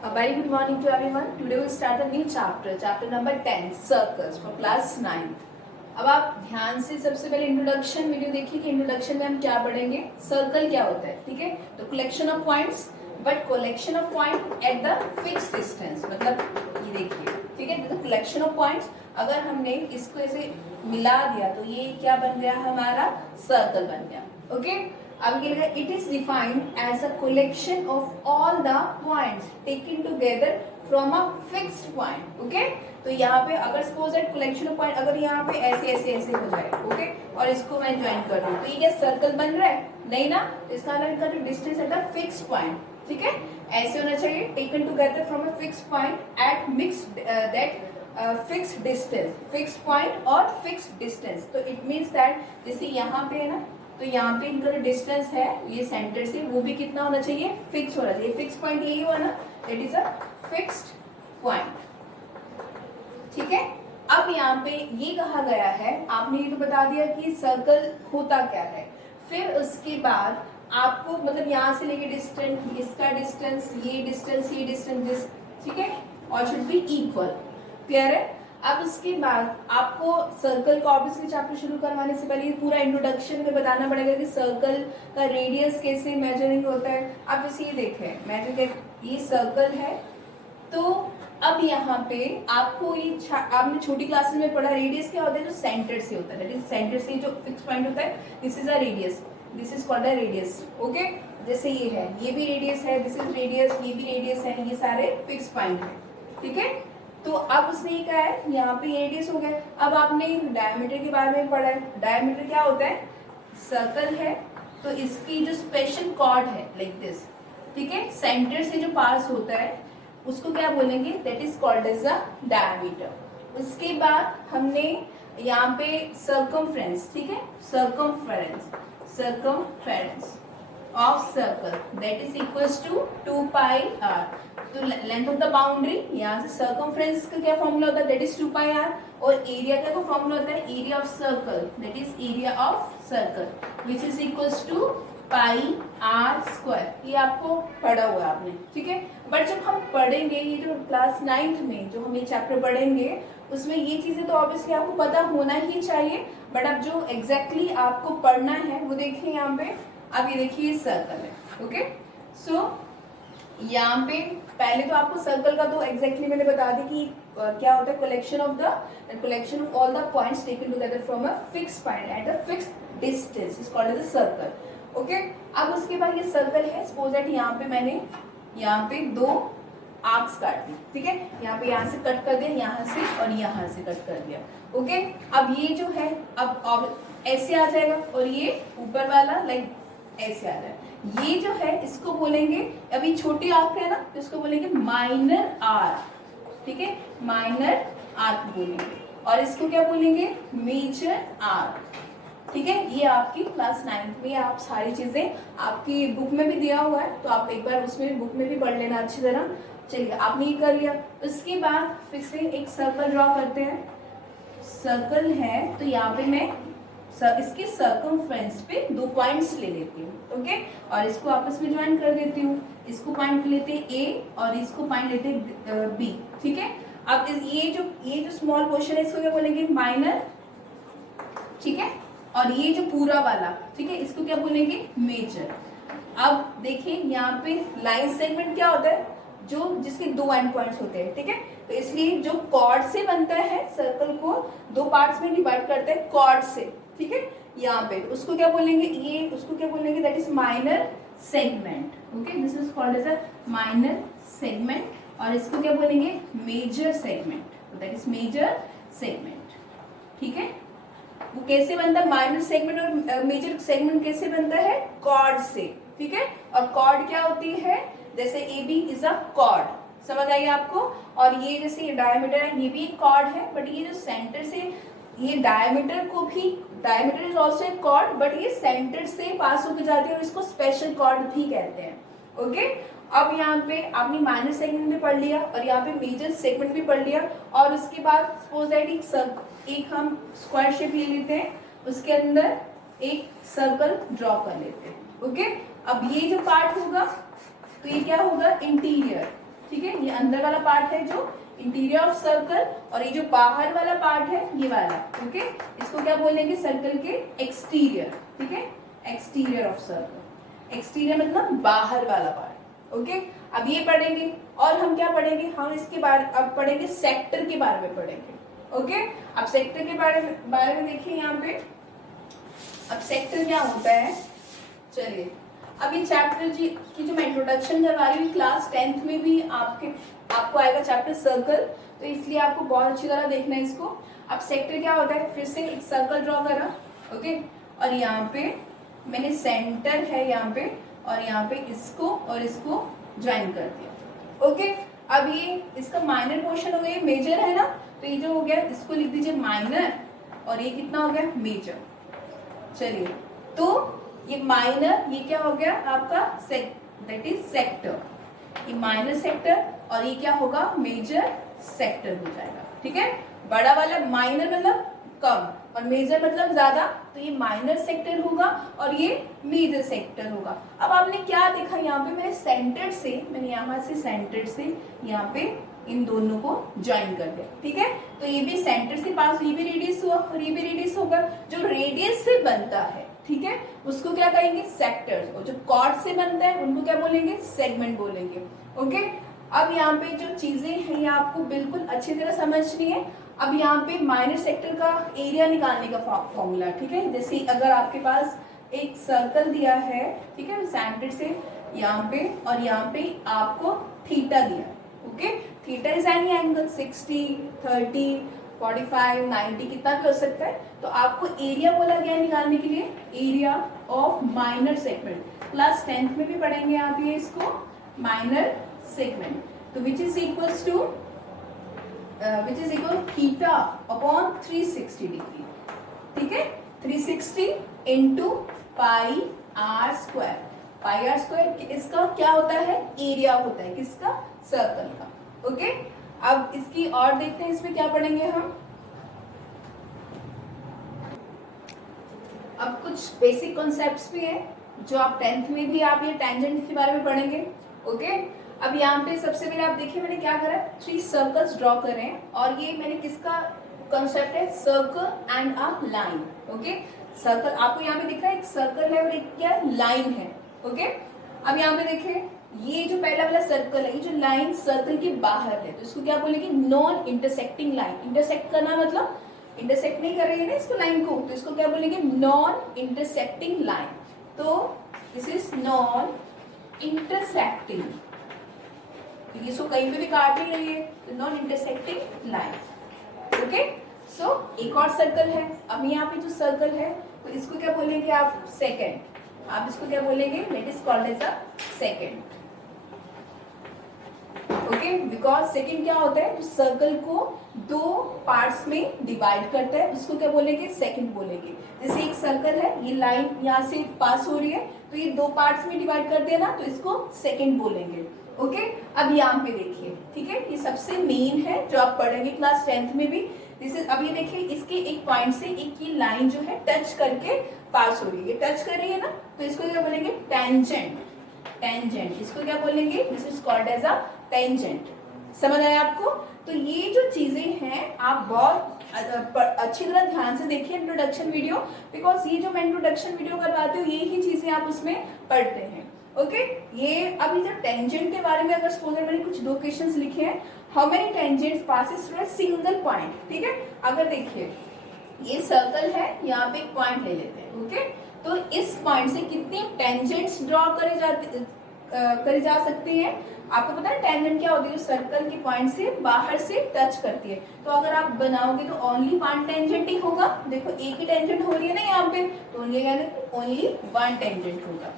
A very good morning to everyone. Today we'll start a new chapter number 10, circles for class 9. अब आप ध्यान से सबसे पहले इंट्रोडक्शन वीडियो देखिए कि इंट्रोडक्शन में हम क्या पढ़ेंगे, सर्कल क्या होता है, ठीक है। तो collection of points, but collection of point at the fix distance, मतलब ये देखिए, ठीक है। तो कलेक्शन ऑफ पॉइंट्स, अगर हमने इसको ऐसे मिला दिया तो ये क्या बन गया, हमारा सर्कल बन गया, ओके। अब ये it is defined as a collection of all the points taken together from a fixed point, okay. तो यहाँ पे अगर suppose that collection of point अगर यहाँ पे ऐसे ऐसे ऐसे हो जाए, ओके, और इसको मैं ज्वाइन कर दूं तो ये क्या सर्कल बन रहा है, नहीं ना। तो इसका इनका जो डिस्टेंस है फिक्स्ड पॉइंट, ठीक है, ऐसे होना चाहिए, taken together from a fixed point at mixed that fixed distance, fixed point और फिक्स्ड डिस्टेंस। तो इट मीन्स दैट जैसे यहाँ पे है ना, तो यहाँ पे इनका जो डिस्टेंस है ये सेंटर से वो भी कितना होना चाहिए, फिक्स होना चाहिए। फिक्स पॉइंट यही हुआ ना, it is a fixed point, ठीक है। अब यहाँ पे ये कहा गया है, आपने ये तो बता दिया कि सर्कल होता क्या है, फिर उसके बाद आपको मतलब यहाँ से लेके डिस्टेंस, इसका डिस्टेंस, ये डिस्टेंस, ये डिस्टेंस, ठीक है, और शुड बी इक्वल, क्लियर है। अब उसके बाद आपको सर्कल का ऑब्वियसली चैप्टर शुरू करवाने से पहले पूरा इंट्रोडक्शन में बताना पड़ेगा कि सर्कल का रेडियस कैसे मेजरिंग होता है। अब जैसे ये देखें, मैं ये सर्कल है, तो अब यहाँ पे आपको ये आपने छोटी क्लासेस में पढ़ा, रेडियस क्या होता है, जो सेंटर से होता है, सेंटर से जो फिक्स पॉइंट होता है, this is a radius, this is called a radius, okay. जैसे ये है, ये भी रेडियस है, दिस इज रेडियस, ये भी रेडियस है, ये सारे फिक्स पॉइंट है, ठीक है। तो अब उसने ये कहा है, यहाँ पे रेडियस हो गया। अब आपने डायमीटर के बारे में पढ़ा है, डायमीटर क्या होता है, सर्कल है तो इसकी जो स्पेशल कॉर्ड है लाइक दिस, ठीक है, सेंटर से जो पास होता है उसको क्या बोलेंगे, that is called as a diameter. उसके बाद हमने यहाँ पे सर्कमफ्रेंस, ठीक है, circumference of circle that is equals to 2 pi R. तो लेंथ ऑफ द बाउंड्री, यहाँ से सर्कमफ्रेंस का क्या फॉर्मूला होता है, दैट इज 2 पाई आर, और एरिया का क्या फॉर्मूला होता है, area of circle that is area of circle which is equals to pi R square. ये आपको पढ़ा हुआ है आपने, ठीक है। बट जब हम पढ़ेंगे ये जो क्लास 9th में जो हम ये चैप्टर पढ़ेंगे, उसमें ये चीजें तो ऑब्वियसली आपको पता होना ही चाहिए, बट अब जो एग्जैक्टली आपको पढ़ना है वो देखिए यहाँ पे। अब ये देखिए सर्कल है, ओके। सो यहाँ पे पहले तो आपको सर्कल का तो एग्जैक्टली मैंने बता दी कि क्या होता है, collection of all the points taken together from a fixed point at a fixed distance is called as a circle, okay. अब उसके बाद ये सर्कल है, सपोज दैट यहाँ पे मैंने यहाँ पे 2 आर्क्स काट दी, ठीक है, यहाँ से कट कर दिया, यहाँ से और यहाँ से कट कर दिया, ओके। अब ये जो है अब ऐसे आ जाएगा, और ये ऊपर वाला लाइक ऐसे आ जाए। ये जो है इसको बोलेंगे, अभी छोटी आर्क है ना, तो इसको बोलेंगे माइनर आर्क, ठीक है, माइनर आर्क बोलेंगे, और इसको क्या बोलेंगे, मेजर आर्क, ठीक है। ये आपकी क्लास 9th में आप सारी चीजें आपकी बुक में भी दिया हुआ है, तो आप एक बार उसमें भी बुक में भी पढ़ लेना अच्छी तरह। चलिए, आपने ये कर लिया, उसके बाद फिर से एक सर्कल ड्रॉ करते हैं। सर्कल है तो यहाँ पे मैं इसके सर्कमफ्रेंस पे 2 पॉइंट्स ले लेती हूँ, ओके, और इसको आपस में ज्वाइन कर देती हूँ। इसको पॉइंट लेते हैं ए और इसको पॉइंट लेते हैं बी, ठीक है। अब ये जो स्मॉल पोर्शन है इसको क्या बोलेंगे, माइनर, ठीक है, और ये जो पूरा वाला, ठीक है, इसको क्या बोलेंगे, मेजर। अब देखिए यहाँ पे लाइन सेगमेंट क्या होता है, जो जिसके 2 एंड पॉइंट्स होते हैं, ठीक है। तो इसलिए जो कॉर्ड से बनता है, सर्कल को 2 पार्ट्स में डिवाइड करते हैं कॉर्ड से, ठीक है, यहाँ पे उसको क्या बोलेंगे, ये उसको क्या बोलेंगे, that is minor segment, okay, this is called as a minor segment, और इसको क्या बोलेंगे, major segment, that is major segment, ठीक है। वो कैसे बनता है, माइनर सेगमेंट और मेजर सेगमेंट कैसे बनता है, कॉर्ड से, ठीक है। और कॉर्ड क्या होती है, जैसे A B is a chord, समझ आई आपको। और ये जैसे ये डायमीटर है, ये भी एक कॉर्ड है, बट ये जो सेंटर से ये डायमीटर को भी, डायमीटर इज ऑल्सो एक कॉर्ड, बट ये सेंटर से पास होकर जाती है और इसको स्पेशल कॉर्ड भी कहते हैं, ओके। अब यहाँ पे आपने माइनर सेगमेंट भी पढ़ लिया और यहाँ पे मेजर सेगमेंट भी पढ़ लिया, और उसके बाद सपोज दैट एक हम स्क्वायर शेप ले लेते हैं, उसके अंदर एक सर्कल ड्रॉ कर लेते हैं, ओके। अब ये जो पार्ट होगा तो ये क्या होगा, इंटीरियर, ठीक है, ये अंदर वाला पार्ट है जो इंटीरियर ऑफ सर्कल, और ये जो बाहर वाला पार्ट है ये वाला, ओके, इसको क्या बोलेंगे, सर्कल के एक्सटीरियर, ठीक है, एक्सटीरियर ऑफ सर्कल, एक्सटीरियर मतलब बाहर वाला पार्ट, ओके। अब ये पढ़ेंगे, और हम क्या पढ़ेंगे, हम इसके बारे अब पढ़ेंगे सेक्टर के बारे में पढ़ेंगे, ओके। अब सेक्टर के बारे में देखिए यहाँ पे, अब सेक्टर क्या होता है, चलिए अब ये चैप्टर जी की जो मैं इंट्रोडक्शन करवा रही हूँ, क्लास 10th में भी आपको आएगा चैप्टर सर्कल, तो इसलिए आपको बहुत अच्छी तरह देखना है इसको। अब सेक्टर क्या होता है, फिर से एक सर्कल ड्रॉ करा, ओके, और यहाँ पे मैंने सेंटर है यहाँ पे, और यहाँ पे इसको और इसको ज्वाइन कर दिया, ओके। अब ये इसका माइनर पोर्शन हो गया, मेजर है ना, तो ये जो हो गया इसको लिख दीजिए माइनर, और ये कितना हो गया, मेजर। चलिए, तो ये माइनर, ये क्या हो गया आपका दैट इज सेक्टर, ये माइनर सेक्टर, और ये क्या होगा, मेजर सेक्टर हो जाएगा, ठीक है। बड़ा वाला माइनर मतलब कम, और मेजर मतलब ज्यादा, तो ये माइनर सेक्टर होगा और ये मेजर सेक्टर होगा। अब आपने क्या देखा यहाँ पे, मैंने यहाँ से सेंटर से यहाँ पे इन दोनों को ज्वाइन कर दिया, ठीक है। तो ये भी सेंटर से पास, ये भी रेडियस हुआ और ये भी रेडियस होगा, जो रेडियस से बनता है, ठीक है, उसको क्या कहेंगे, सेक्टर्स, और जो कॉर्ड से बनता है उनको क्या बोलेंगे, सेगमेंट बोलेंगे, ओके। अब यहाँ पे जो चीजें हैं ये आपको बिल्कुल अच्छी तरह समझनी है। अब यहाँ पे माइनर सेक्टर का एरिया निकालने का फॉर्मूला, ठीक है, जैसे अगर आपके पास एक सर्कल दिया है, ठीक है, सेंटर से यहाँ पे, और यहाँ पे आपको थीटा दिया, okay, theta is any angle, 60, 30, 45, 90 कितना भी हो सकता है। तो आपको एरिया बोला गया निकालने के लिए, area of minor segment, class 10th में भी पढ़ेंगे आप ये इसको, माइनर सेगमेंट, तो which is equal theta upon 360 degree, ठीक है, 360 into pi R square, pi R square इसका क्या होता है, एरिया होता है, किसका, सर्कल का, ओके। अब इसकी और देखते हैं, इसमें क्या पढ़ेंगे हम, अब कुछ बेसिक कॉन्सेप्ट्स भी है जो आप 10th में भी आप ये टेंजेंट के बारे में पढ़ेंगे, ओके। अब यहाँ पे सबसे पहले आप देखिए मैंने क्या करा, 3 सर्कल्स ड्रॉ करें, और ये मैंने किसका कॉन्सेप्ट है, circle and a line, okay. Circle आपको यहाँ पे दिख रहा है, एक सर्कल है और एक क्या लाइन है, ओके। अब यहाँ पे देखिए, ये जो पहला वाला सर्कल है, ये जो लाइन सर्कल के बाहर है, तो इसको क्या बोलेंगे, नॉन इंटरसेक्टिंग लाइन। इंटरसेक्ट करना मतलब इंटरसेक्ट नहीं कर रही है ना इसको, लाइन को, तो इसको क्या बोलेंगे, नॉन इंटरसेक्टिंग लाइन। तो दिस इज नॉन इंटरसेक्टिंग, इसको कहीं पे भी काट नहीं रही है, तो नॉन इंटरसेक्टिंग लाइन, ओके। सो एक और सर्कल है, अब यहाँ पे जो सर्कल है, तो इसको क्या बोलेंगे आप, सेकेंड, आप इसको क्या बोलेंगे, let is called as a secant, okay. Because secant क्या होता है, तो सर्कल को 2 पार्ट्स में डिवाइड करता है, उसको क्या बोलेंगे, सेकेंड बोलेंगे। जैसे एक सर्कल है, ये लाइन यहाँ से पास हो रही है, तो ये 2 पार्ट्स में डिवाइड कर दिया ना, तो इसको सेकेंड बोलेंगे, ओके। अब यहाँ पे देखिए, ठीक है, ये सबसे मेन है जो आप पढ़ेंगे क्लास 10th में भी। जैसे अब ये देखिए, इसके एक पॉइंट से एक ये लाइन जो है टच करके पास हो रही है, टच कर रही है ना, तो इसको क्या बोलेंगे, टेंजेंट, टेंजेंट, इसको क्या बोलेंगे, this is called as a tangent. समझ आया आपको? तो ये जो चीजें हैं आप बहुत अच्छी तरह ध्यान से देखिए इंट्रोडक्शन वीडियो, बिकॉज ये जो मैं इंट्रोडक्शन वीडियो करवाती हूँ यही चीजें आप उसमें पढ़ते हैं, ओके। ये अभी जो टेंजेंट के बारे में अगर सपोज मैंने कुछ 2 क्वेश्चंस लिखे हैं, how many tangents passes through a single point, ठीक है। अगर देखिए ये सर्कल है, यहाँ पे एक पॉइंट ले लेते हैं, ओके। तो इस पॉइंट से कितनी टेंजेंट्स ड्रॉ करी जा सकती हैं? आपको पता है टेंजेंट क्या होती है, जो सर्कल के पॉइंट से बाहर से टच करती है। तो अगर आप बनाओगे तो ओनली 1 टेंजेंट ही होगा, देखो एक ही टेंजेंट हो रही है ना यहाँ पे, तो ओनली 1 टेंजेंट होगा।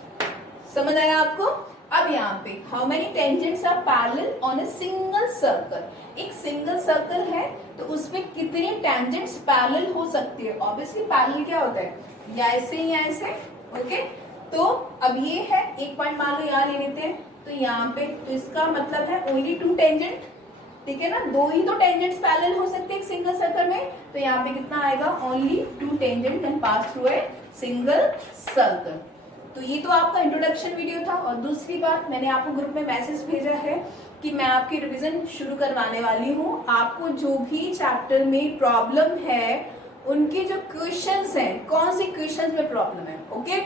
समझ आया आपको? अब यहाँ पे how many tangents are parallel on a single circle, एक सिंगल सर्कल है तो उसमें कितनी टेंजेंट्स पैरेलल हो सकती है। ऑब्वियसली पैरेलल क्या होता है, या ऐसे, ओके। तो अब ये है एक पॉइंट मान लो यहाँ ले लेते हैं, तो यहाँ पे तो इसका मतलब है ओनली 2 टेंजेंट, ठीक है ना, 2 ही तो टेंजेंट्स पैरेलल हो सकते हैं एक सिंगल सर्कल में। तो यहाँ पे कितना आएगा, only 2 tangent can pass through a single circle. तो ये तो आपका इंट्रोडक्शन वीडियो था। और दूसरी बात, मैंने आपको ग्रुप में मैसेज भेजा है कि मैं आपकी रिवीजन शुरू करवाने वाली हूँ। आपको जो भी चैप्टर में प्रॉब्लम है उनके जो क्वेश्चंस हैं, कौन से क्वेश्चंस में प्रॉब्लम है, ओके।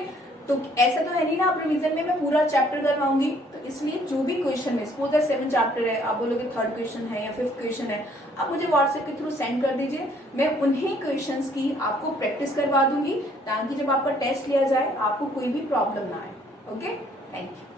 तो ऐसा तो है नहीं ना आप रिवीजन में मैं पूरा चैप्टर करवाऊंगी, तो इसलिए जो भी क्वेश्चन है, सपोज 7 चैप्टर है, आप बोलोगे 3rd क्वेश्चन है या 5th क्वेश्चन है, आप मुझे व्हाट्सएप के थ्रू सेंड कर दीजिए। मैं उन्हीं क्वेश्चंस की आपको प्रैक्टिस करवा दूंगी ताकि जब आपका टेस्ट लिया जाए आपको कोई भी प्रॉब्लम ना आए, ओके। Thank you.